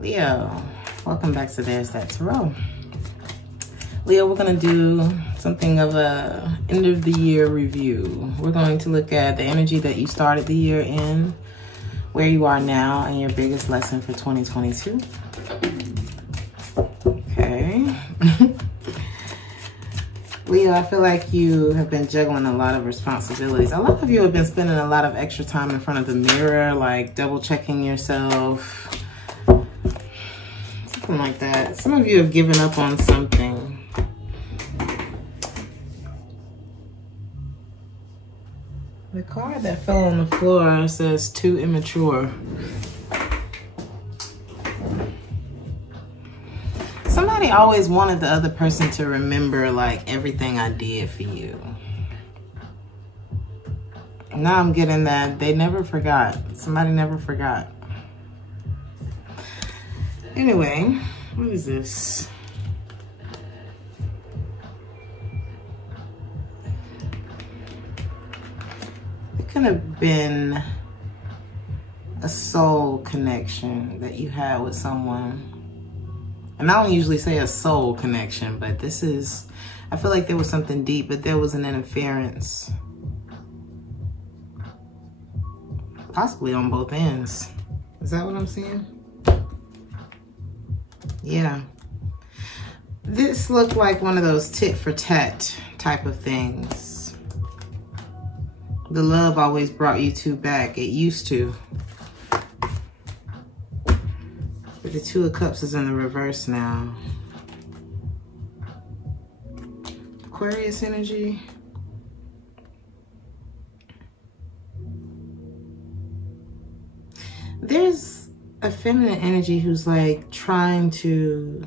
Leo, welcome back to Theresthattarot. Leo, we're going to do something of a end of the year review. We're going to look at the energy that you started the year in, where you are now, and your biggest lesson for 2022. Okay. Leo, I feel like you have been juggling a lot of responsibilities. A lot of you have been spending a lot of extra time in front of the mirror, like double checking yourself. Something like that. Some of you have given up on something. The card that fell on the floor says too immature. Somebody always wanted the other person to remember like everything I did for you. Now I'm getting that they never forgot. Somebody never forgot. Anyway, what is this? It could have been a soul connection that you had with someone. And I don't usually say a soul connection, but this is, I feel like there was something deep, but there was an interference. Possibly on both ends. Is that what I'm seeing? Yeah. This looked like one of those tit for tat type of things. The love always brought you two back. It used to. But the Two of Cups is in the reverse now. Aquarius energy. There's a feminine energy who's like trying to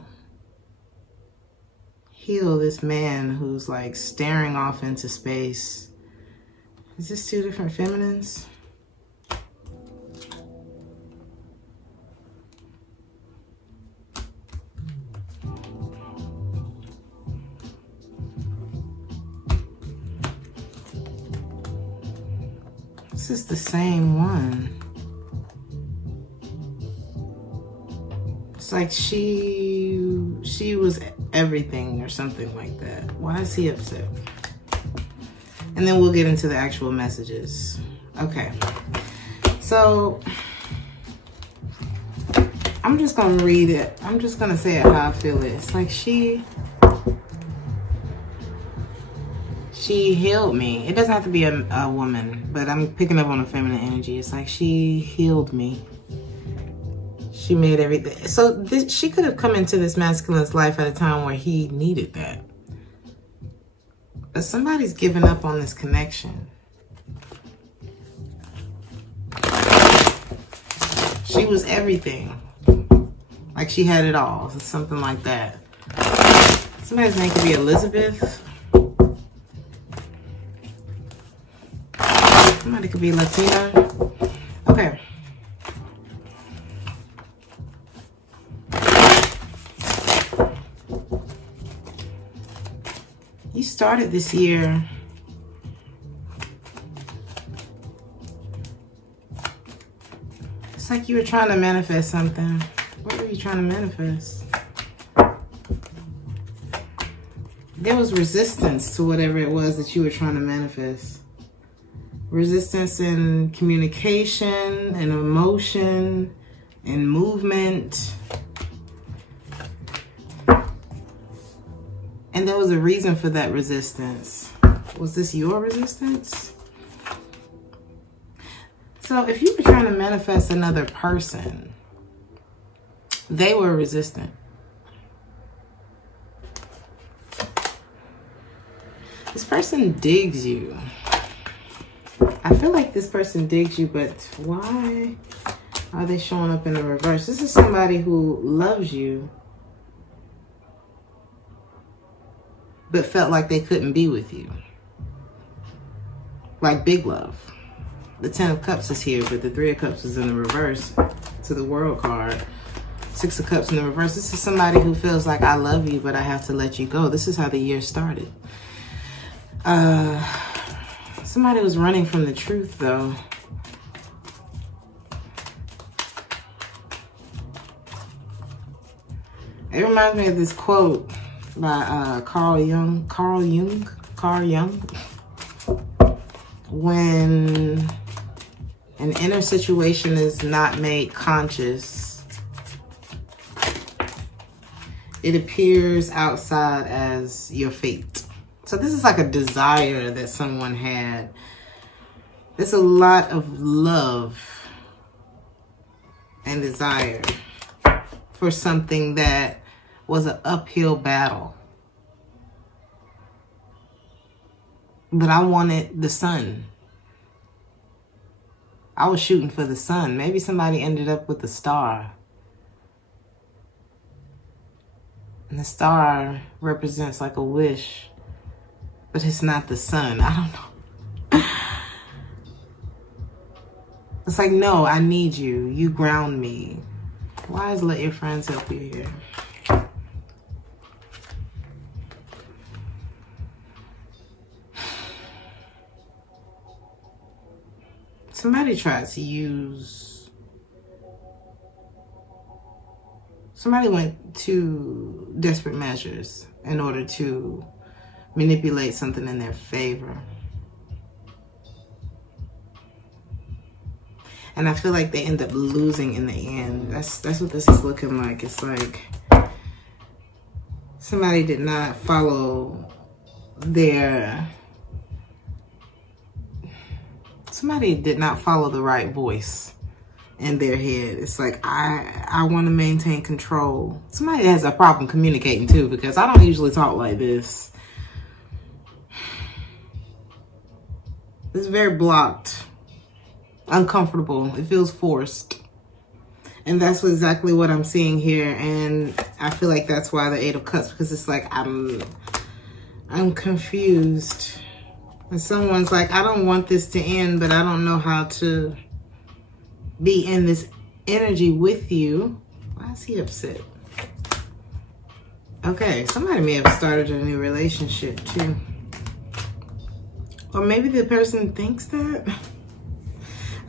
heal this man who's like staring off into space. Is this two different feminines? This is the same one. It's like she was everything or something like that. Why is he upset? And then we'll get into the actual messages. Okay. So I'm just gonna read it. I'm just gonna say it how I feel it. It's like she healed me. It doesn't have to be a woman, but I'm picking up on a feminine energy. It's like she healed me. She made everything. So she could have come into this masculine's life at a time where he needed that. But somebody's given up on this connection. She was everything. Like she had it all. Something like that. Somebody's name could be Elizabeth. Somebody could be Latina. Okay. You started this year it's like you were trying to manifest something. What were you trying to manifest? There was resistance to whatever it was that you were trying to manifest. Resistance in communication and emotion and movement. And there was a reason for that resistance. Was this your resistance? So if you were trying to manifest another person, they were resistant. This person digs you. I feel like this person digs you, but why are they showing up in the reverse? This is somebody who loves you, but felt like they couldn't be with you. Like big love. The Ten of Cups is here, but the Three of Cups is in the reverse to the World card. Six of Cups in the reverse. This is somebody who feels like I love you, but I have to let you go. This is how the year started. Somebody was running from the truth, though. It reminds me of this quote by Carl Jung. When an inner situation is not made conscious, it appears outside as your fate. So this is like a desire that someone had. There's a lot of love and desire for something that was an uphill battle. But I wanted the sun. I was shooting for the sun. Maybe somebody ended up with the star. And the star represents like a wish. But it's not the sun. I don't know. It's like, no, I need you. You ground me. Why is let your friends help you here? Somebody tried to use... Somebody went to desperate measures in order to manipulate something in their favor. And I feel like they end up losing in the end. That's what this is looking like. It's like somebody did not follow their... Somebody did not follow the right voice in their head. It's like, I want to maintain control. Somebody has a problem communicating too, because I don't usually talk like this. It's very blocked, uncomfortable. It feels forced. And that's exactly what I'm seeing here. And I feel like that's why the 8 of Cups, because it's like, I'm confused. And someone's like, I don't want this to end, but I don't know how to be in this energy with you. Why is he upset? Okay, somebody may have started a new relationship too. Or maybe the person thinks that.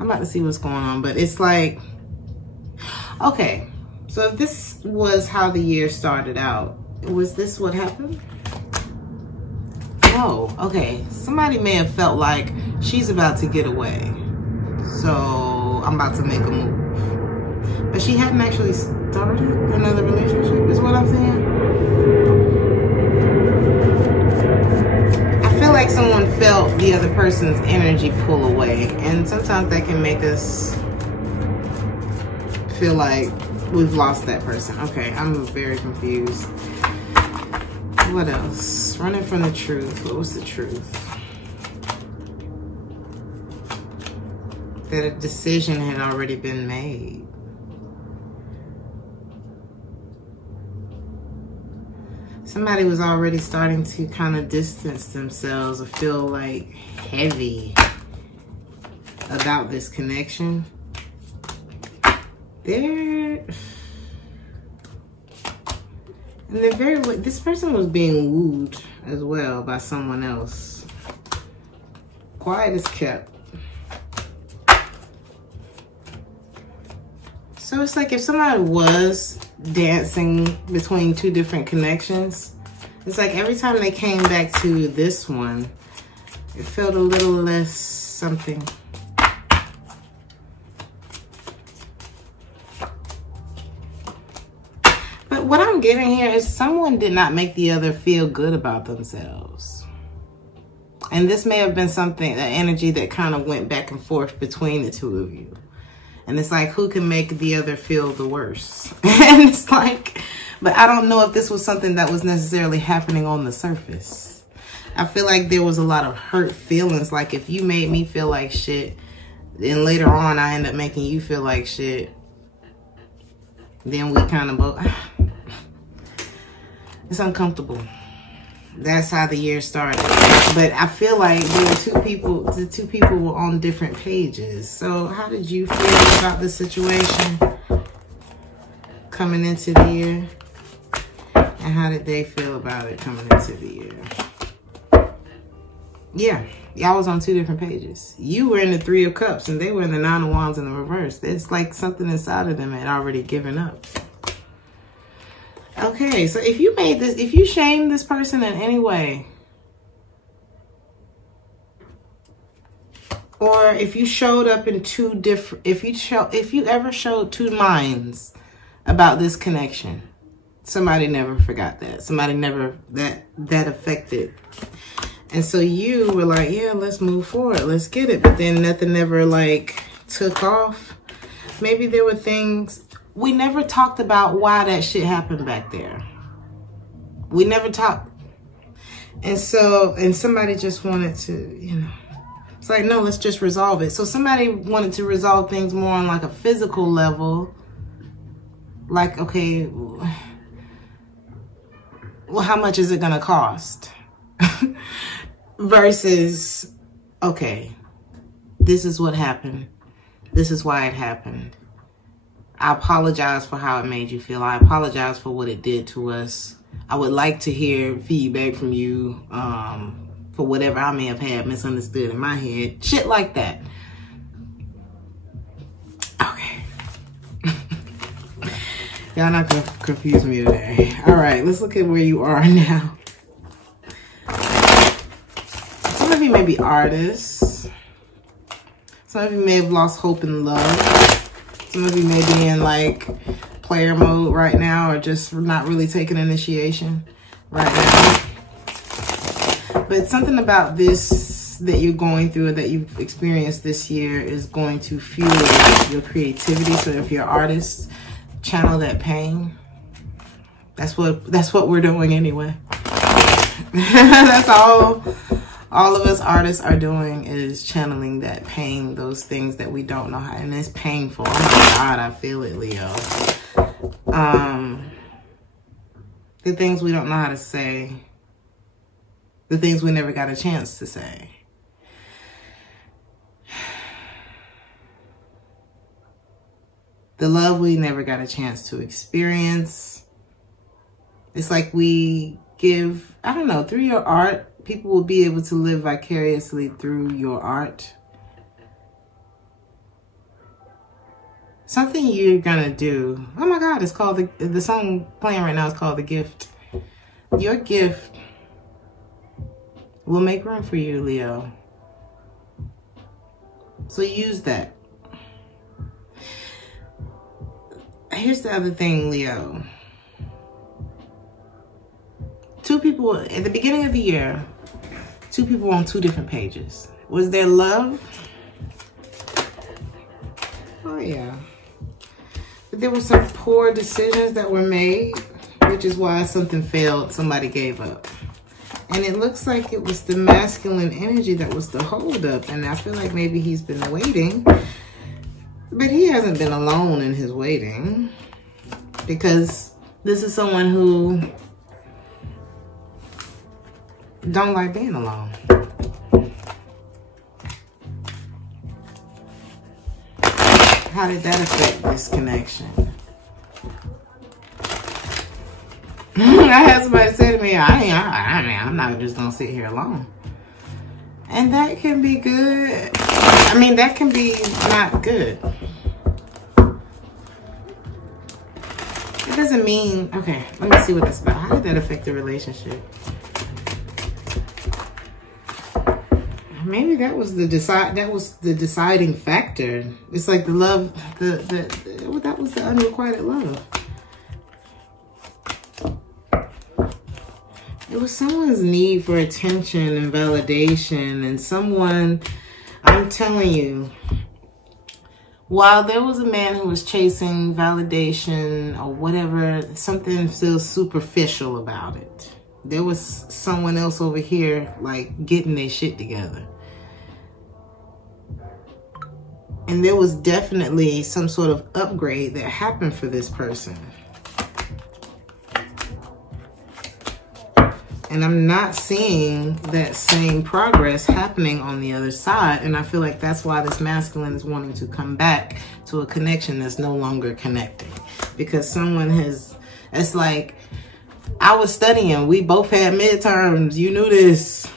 I'm about to see what's going on, but it's like, okay, so if this was how the year started out, was this what happened? No. Okay, somebody may have felt like she's about to get away, so I'm about to make a move. But she hadn't actually started another relationship, is what I'm saying. I feel like someone felt the other person's energy pull away, and sometimes that can make us feel like we've lost that person. Okay, I'm very confused. What else? Running from the truth. What was the truth? That a decision had already been made. Somebody was already starting to kind of distance themselves or feel like heavy about this connection. This person was being wooed as well by someone else. Quiet is kept. So it's like if somebody was dancing between two different connections, it's like every time they came back to this one, it felt a little less something. But what I'm getting here is someone did not make the other feel good about themselves. And this may have been something, an energy that kind of went back and forth between the two of you. And it's like, who can make the other feel the worse? And it's like, but I don't know if this was something that was necessarily happening on the surface. I feel like there was a lot of hurt feelings. Like if you made me feel like shit, then later on I end up making you feel like shit. Then we kind of both, it's uncomfortable. That's how the year started. But I feel like there were the two people were on different pages. So how did you feel about the situation coming into the year? And how did they feel about it coming into the year? Yeah, y'all was on two different pages. You were in the 3 of Cups and they were in the 9 of Wands in the reverse. It's like something inside of them had already given up. Okay, so if you made this, if you shamed this person in any way, or if you showed up in two different, if you ever showed two minds about this connection, somebody never forgot that. Somebody never, that affected. And so you were like, yeah, let's move forward. Let's get it. But then nothing ever like took off. Maybe there were things, we never talked about why that shit happened back there. We never talked. And so, and somebody just wanted to, you know, it's like, no, let's just resolve it. So somebody wanted to resolve things more on like a physical level. Like, okay, well, how much is it going to cost? Versus, okay, this is what happened. This is why it happened. I apologize for how it made you feel. I apologize for what it did to us. I would like to hear feedback from you for whatever I may have had misunderstood in my head. Shit like that. Okay. Y'all not gonna confuse me today. All right, let's look at where you are now. Some of you may be artists. Some of you may have lost hope in love. Some of you may be in like player mode right now, or just not really taking initiation right now. But something about this that you're going through or that you've experienced this year is going to fuel your creativity. So if you're an artist, channel that pain. That's what we're doing anyway. That's all of us artists are doing, is channeling that pain, those things that we don't know how, and it's painful. Oh my God, I feel it, Leo. The things we don't know how to say, the things we never got a chance to say. The love we never got a chance to experience. It's like we give, I don't know, through your art, people will be able to live vicariously through your art. Something you're gonna do. Oh my God, it's called, the song playing right now is called The Gift. Your gift will make room for you, Leo. So use that. Here's the other thing, Leo. Two people, at the beginning of the year, two people were on two different pages. Was there love? Oh yeah. But there were some poor decisions that were made, which is why something failed, somebody gave up. And it looks like it was the masculine energy that was the holdup. And I feel like maybe he's been waiting, but he hasn't been alone in his waiting, because this is someone who don't like being alone. How did that affect this connection? I had somebody say to me, I'm not just gonna sit here alone. And that can be good. I mean, that can be not good. It doesn't mean, okay, let me see what that's about. How did that affect the relationship? Maybe that was the deciding factor. It's like the love, that was the unrequited love. It was someone's need for attention and validation, and someone, I'm telling you, while there was a man who was chasing validation or whatever, something feels superficial about it. There was someone else over here, like, getting their shit together. And there was definitely some sort of upgrade that happened for this person. And I'm not seeing that same progress happening on the other side. And I feel like that's why this masculine is wanting to come back to a connection that's no longer connecting. Because someone has, it's like, I was studying, we both had midterms, you knew this.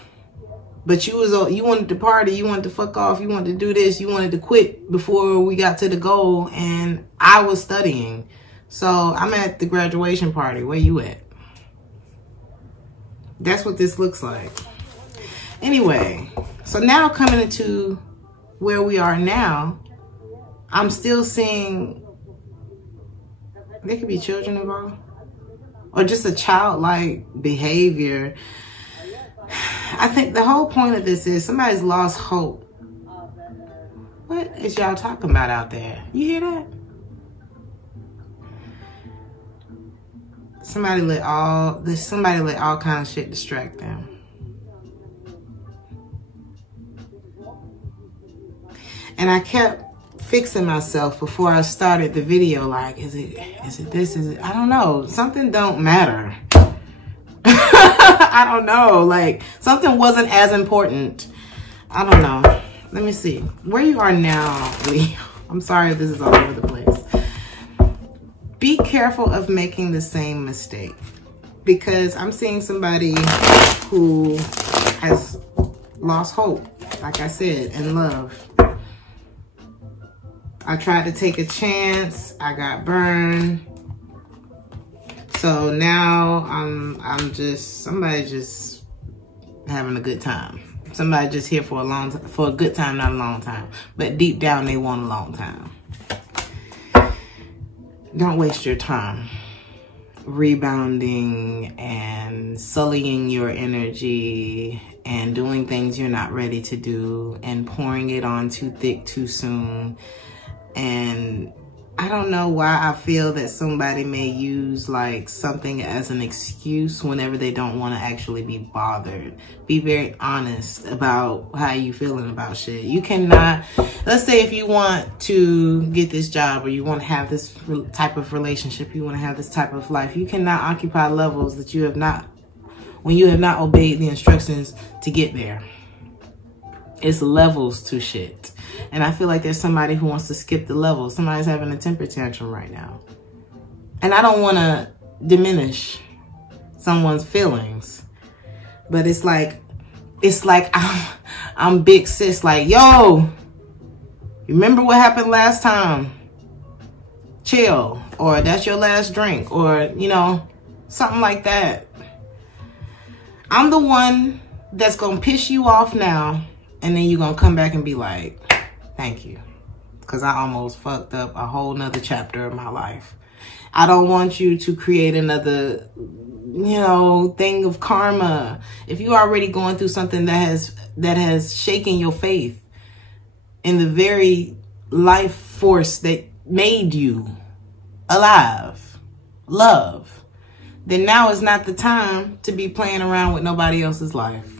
But you wanted to party, you wanted to fuck off, you wanted to do this, you wanted to quit before we got to the goal, and I was studying. So I'm at the graduation party. Where you at? That's what this looks like. Anyway, so now coming into where we are now, I'm still seeing there could be children involved or just a childlike behavior. I think the whole point of this is somebody's lost hope. What is y'all talking about out there? You hear that? Somebody let all kind of shit distract them. And I kept fixing myself before I started the video, like, is it this? Is it? I don't know. Something don't matter. I don't know. Like, something wasn't as important. I don't know. Let me see. Where you are now, Leo. I'm sorry if this is all over the place. Be careful of making the same mistake. Because I'm seeing somebody who has lost hope, like I said, in love. I tried to take a chance. I got burned. So now somebody just having a good time. Somebody just here for a good time, not a long time. But deep down, they want a long time. Don't waste your time rebounding and sullying your energy and doing things you're not ready to do and pouring it on too thick too soon. And I don't know why I feel that somebody may use like something as an excuse whenever they don't want to actually be bothered. Be very honest about how you feeling about shit. You cannot, let's say if you want to get this job or you want to have this type of relationship, you want to have this type of life, you cannot occupy levels that you have not, when you have not obeyed the instructions to get there. It's levels to shit. And I feel like there's somebody who wants to skip the level. Somebody's having a temper tantrum right now. And I don't want to diminish someone's feelings. But it's like I'm big sis. Like, yo, remember what happened last time? Chill. Or that's your last drink. Or, you know, something like that. I'm the one that's going to piss you off now. And then you're going to come back and be like, thank you. Because I almost fucked up a whole nother chapter of my life. I don't want you to create another, you know, thing of karma. If you're already going through something that has shaken your faith in the very life force that made you alive, love, then now is not the time to be playing around with nobody else's life.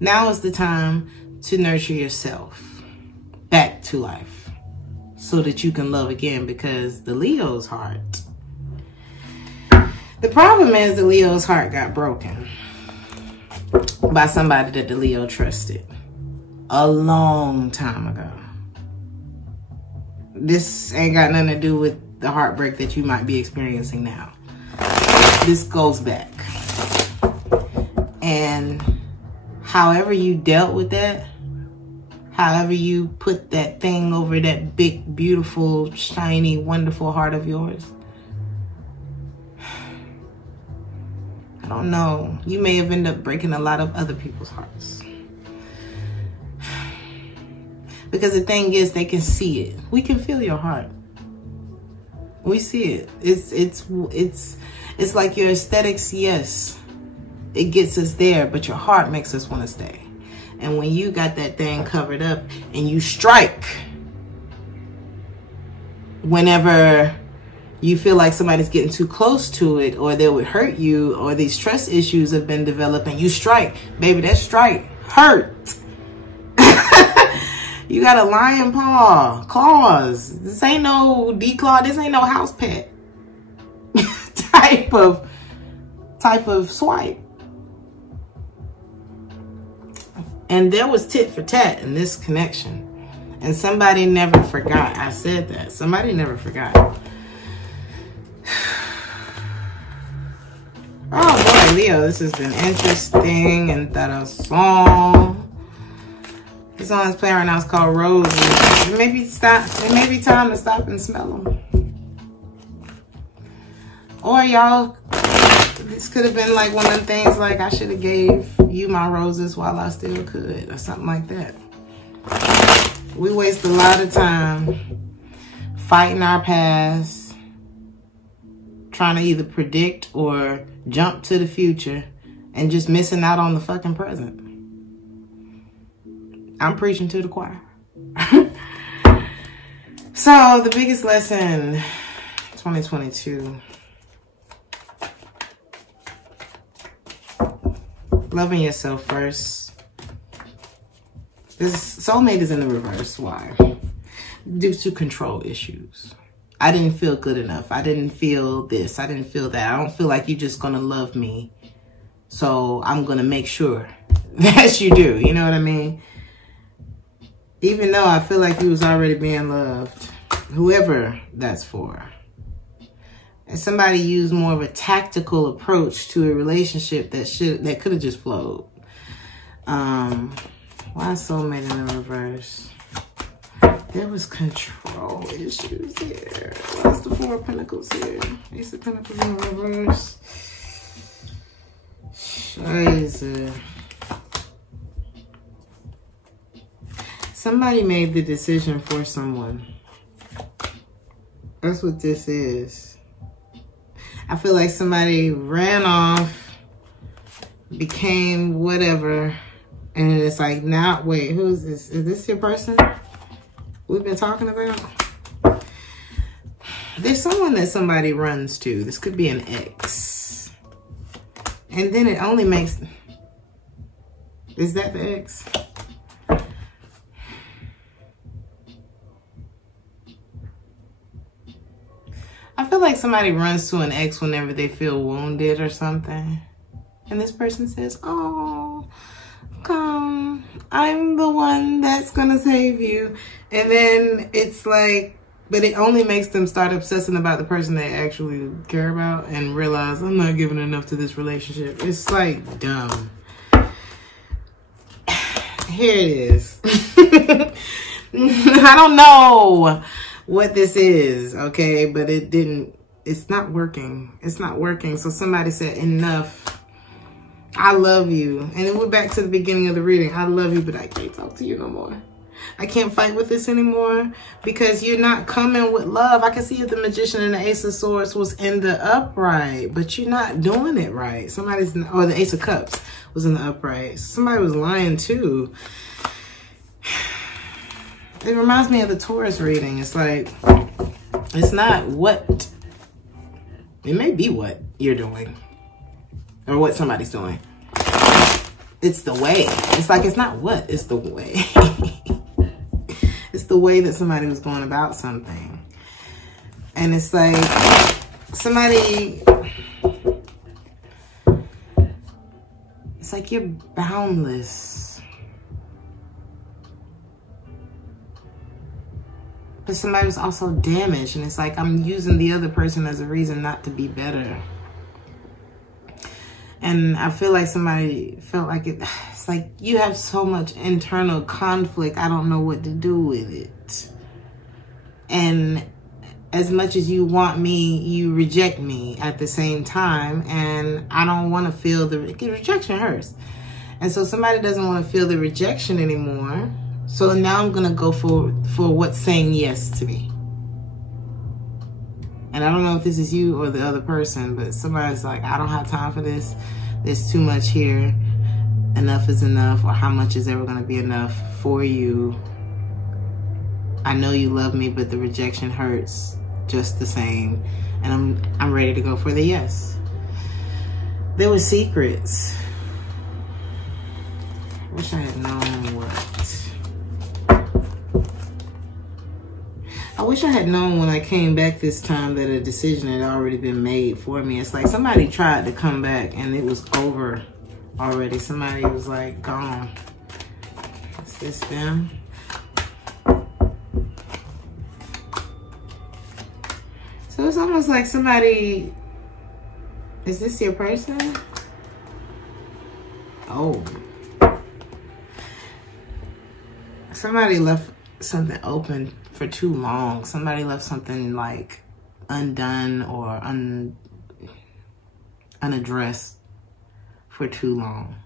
Now is the time to nurture yourself back to life so that you can love again, because the Leo's heart. The problem is the Leo's heart got broken by somebody that the Leo trusted a long time ago. This ain't got nothing to do with the heartbreak that you might be experiencing now. This goes back. And however you dealt with that, however you put that thing over that big, beautiful, shiny, wonderful heart of yours, I don't know. You may have ended up breaking a lot of other people's hearts. Because the thing is, they can see it. We can feel your heart. We see it. It's like your aesthetics, yes. It gets us there, but your heart makes us want to stay. And when you got that thing covered up and you strike whenever you feel like somebody's getting too close to it, or they would hurt you, or these trust issues have been developed, and you strike, baby, that strike hurt. You got a lion paw, claws. This ain't no declaw. This ain't no house pet type of swipe. And there was tit for tat in this connection. And somebody never forgot. I said that. Somebody never forgot. Oh boy, Leo, this has been interesting. And that a song. The song is playing right now. It's called Roses. It may be time to stop and smell them. Or y'all, this could have been like one of them things like I should have gave you my roses while I still could, or something like that. We waste a lot of time fighting our past, trying to either predict or jump to the future, and just missing out on the fucking present. I'm preaching to the choir. So the biggest lesson 2022. Loving yourself first. This soulmate is in the reverse. Why? Due to control issues. I didn't feel good enough. I didn't feel this. I didn't feel that. I don't feel like you're just going to love me. So I'm going to make sure that you do. You know what I mean? Even though I feel like you was already being loved. Whoever that's for. And somebody used more of a tactical approach to a relationship that could have just flowed. Why soulmate in the reverse? There was control issues here. What's the Four of Pentacles here? Ace of Pentacles in the reverse. Scheiße. Somebody made the decision for someone. That's what this is. I feel like somebody ran off, became whatever, and it's like, now, wait, who is this? Is this your person we've been talking about? There's someone that somebody runs to. This could be an ex. And then it only makes... Is that the ex? I feel like somebody runs to an ex whenever they feel wounded or something. And this person says, oh, come, I'm the one that's gonna save you. And then it's like, but it only makes them start obsessing about the person they actually care about and realize, I'm not giving enough to this relationship. It's like dumb. Here it is. I don't know what this is, okay, but it's not working. It's not working. So somebody said, enough. I love you. And it went back to the beginning of the reading. I love you, but I can't talk to you no more. I can't fight with this anymore because you're not coming with love. I can see if the Magician and the Ace of Swords was in the upright, but you're not doing it right. Or the Ace of Cups was in the upright. Somebody was lying too. It reminds me of the Taurus reading. It's like, it's not what, it may be what you're doing or what somebody's doing. It's the way. It's like, it's not what, it's the way. It's the way that somebody was going about something. And it's like, somebody, it's like you're boundless. But somebody was also damaged, and it's like I'm using the other person as a reason not to be better. And I feel like somebody felt like it's like you have so much internal conflict, I don't know what to do with it. And as much as you want me, you reject me at the same time, and I don't want to feel the rejection hurts. And so somebody doesn't want to feel the rejection anymore. So now I'm going to go for what's saying yes to me. And I don't know if this is you or the other person, but somebody's like, I don't have time for this. There's too much here. Enough is enough, or how much is ever going to be enough for you? I know you love me, but the rejection hurts just the same. And I'm ready to go for the yes. There were secrets. Wish I had known what. I wish I had known when I came back this time that a decision had already been made for me. It's like somebody tried to come back and it was over already. Somebody was like, gone. Is this them? So it's almost like somebody, is this your person? Oh. Somebody left something open for too long. Somebody left something like undone or unaddressed for too long.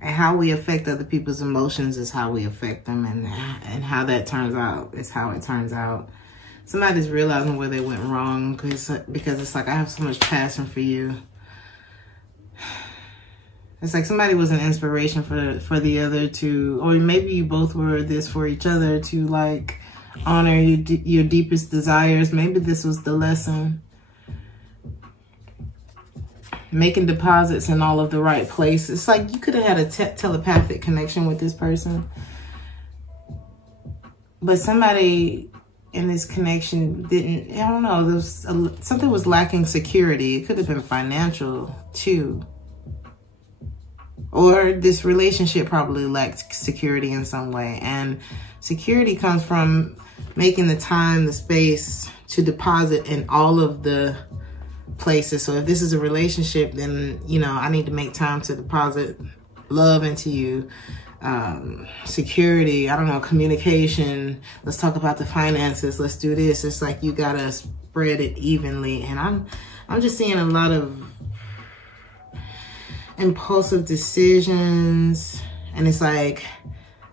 And how we affect other people's emotions is how we affect them, and how that turns out is how it turns out. Somebody's realizing where they went wrong because it's like, I have so much passion for you. It's like somebody was an inspiration for the other to, or maybe you both were this for each other to like honor your deepest desires. Maybe this was the lesson. Making deposits in all of the right places. It's like you could have had a telepathic connection with this person. But somebody in this connection didn't, I don't know, something was lacking security. It could have been financial too. Or this relationship probably lacked security in some way. And security comes from making the time, the space to deposit in all of the places. So if this is a relationship, then, you know, I need to make time to deposit love into you. Security, I don't know, communication. Let's talk about the finances. Let's do this. It's like you gotta spread it evenly. And I'm just seeing a lot of impulsive decisions. And it's like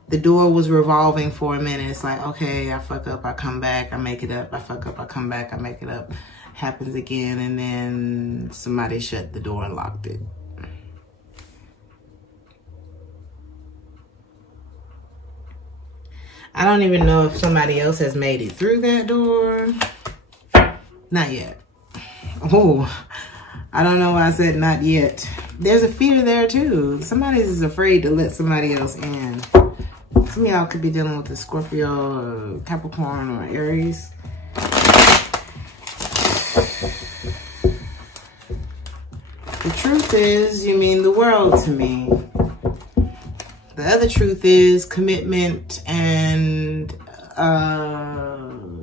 the door was revolving for a minute. It's like, okay, I fuck up, I come back, I make it up. I fuck up, I come back, I make it up. Happens again, and then somebody shut the door and locked it. I don't even know if somebody else has made it through that door. Not yet. Oh, I don't know why I said not yet. There's a fear there too. Somebody is afraid to let somebody else in. Some of y'all could be dealing with a Scorpio, or Capricorn, or Aries. The truth is, you mean the world to me. The other truth is commitment and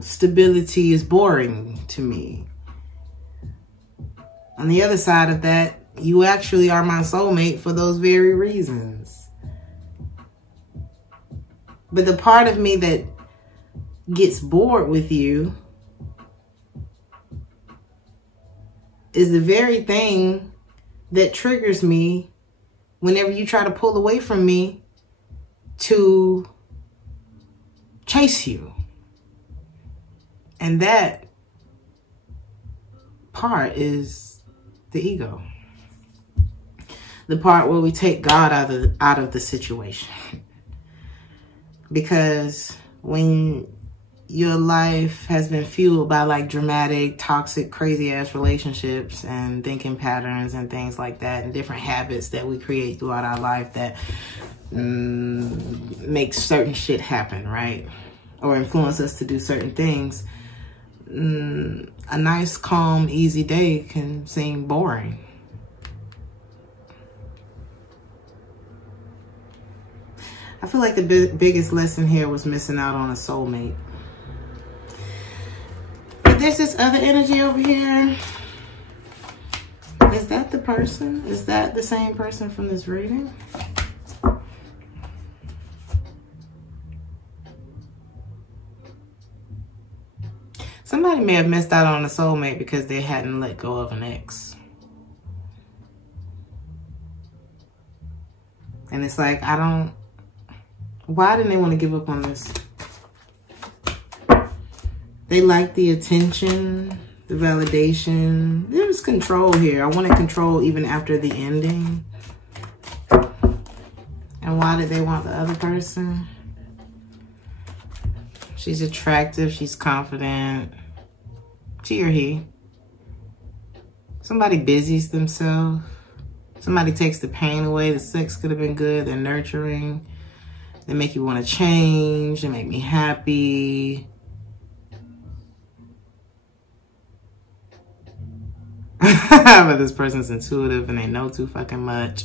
stability is boring to me. On the other side of that, you actually are my soulmate for those very reasons. But the part of me that gets bored with you is the very thing that triggers me whenever you try to pull away from me to chase you. And that part is the ego. The part where we take God out of the situation. Because when your life has been fueled by like dramatic, toxic, crazy ass relationships and thinking patterns and things like that, and different habits that we create throughout our life that make certain shit happen, right? Or influence us to do certain things. A nice, calm, easy day can seem boring. I feel like the biggest lesson here was missing out on a soulmate. But there's this other energy over here. Is that the person? Is that the same person from this reading? Somebody may have missed out on a soulmate because they hadn't let go of an ex. And it's like, why didn't they want to give up on this? They like the attention, the validation. There was control here. I wanted control even after the ending. And why did they want the other person? She's attractive. She's confident. She or he. Somebody busies themselves. Somebody takes the pain away. The sex could have been good. They're nurturing. They make you want to change. They make me happy. But this person's intuitive and they know too fucking much.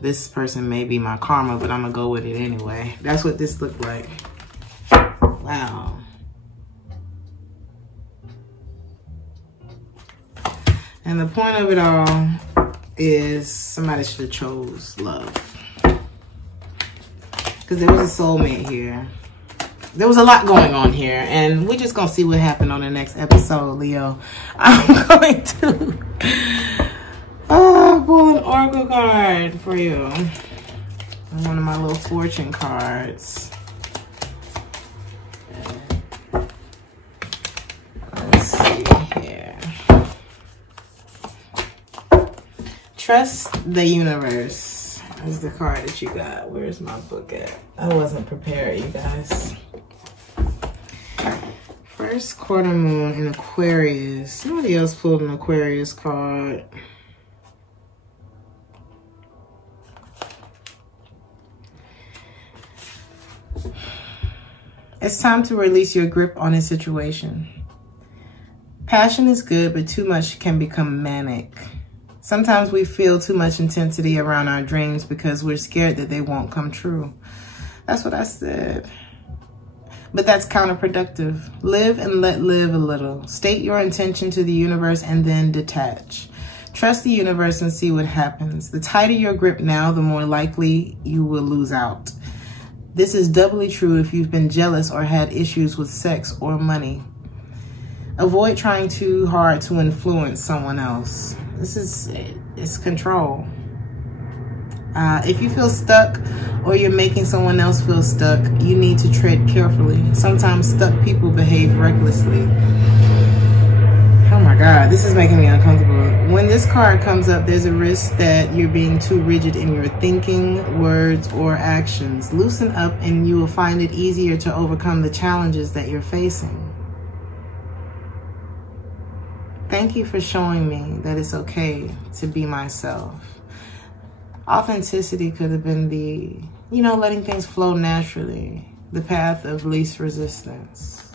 This person may be my karma, but I'm going to go with it anyway. That's what this looked like. Wow. And the point of it all is somebody should have chose love. Because there was a soulmate here. there was a lot going on here, and we're just gonna see what happened on the next episode, Leo. I'm going to pull an oracle card for you. One of my little fortune cards. Let's see here. Trust the universe is the card that you got. Where's my book at? I wasn't prepared, you guys. First quarter moon in Aquarius. Somebody else pulled an Aquarius card. It's time to release your grip on a situation. Passion is good, but too much can become manic. Sometimes we feel too much intensity around our dreams because we're scared that they won't come true. That's what I said. But that's counterproductive. Live and let live a little. State your intention to the universe and then detach. Trust the universe and see what happens. The tighter your grip now, the more likely you will lose out. This is doubly true if you've been jealous or had issues with sex or money. Avoid trying too hard to influence someone else. It's control. If you feel stuck or you're making someone else feel stuck, you need to tread carefully. Sometimes stuck people behave recklessly. Oh my God, this is making me uncomfortable. When this card comes up, there's a risk that you're being too rigid in your thinking, words, or actions. Loosen up and you will find it easier to overcome the challenges that you're facing. Thank you for showing me that it's okay to be myself. Authenticity could have been the, letting things flow naturally. The path of least resistance.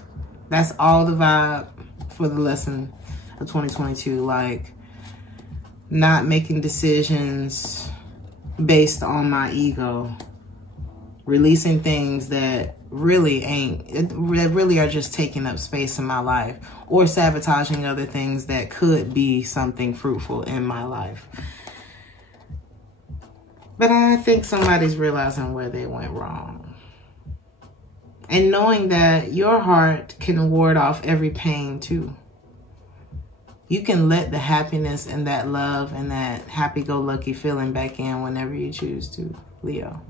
That's all the vibe for the lesson of 2022. Like, not making decisions based on my ego. Releasing things that really are just taking up space in my life, or sabotaging other things that could be something fruitful in my life. But I think somebody's realizing where they went wrong. And knowing that your heart can ward off every pain too. You can let the happiness and that love and that happy-go-lucky feeling back in whenever you choose to, Leo.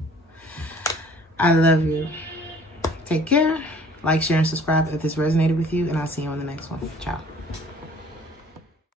I love you. Take care. Like, share, and subscribe if this resonated with you, and I'll see you on the next one. Ciao.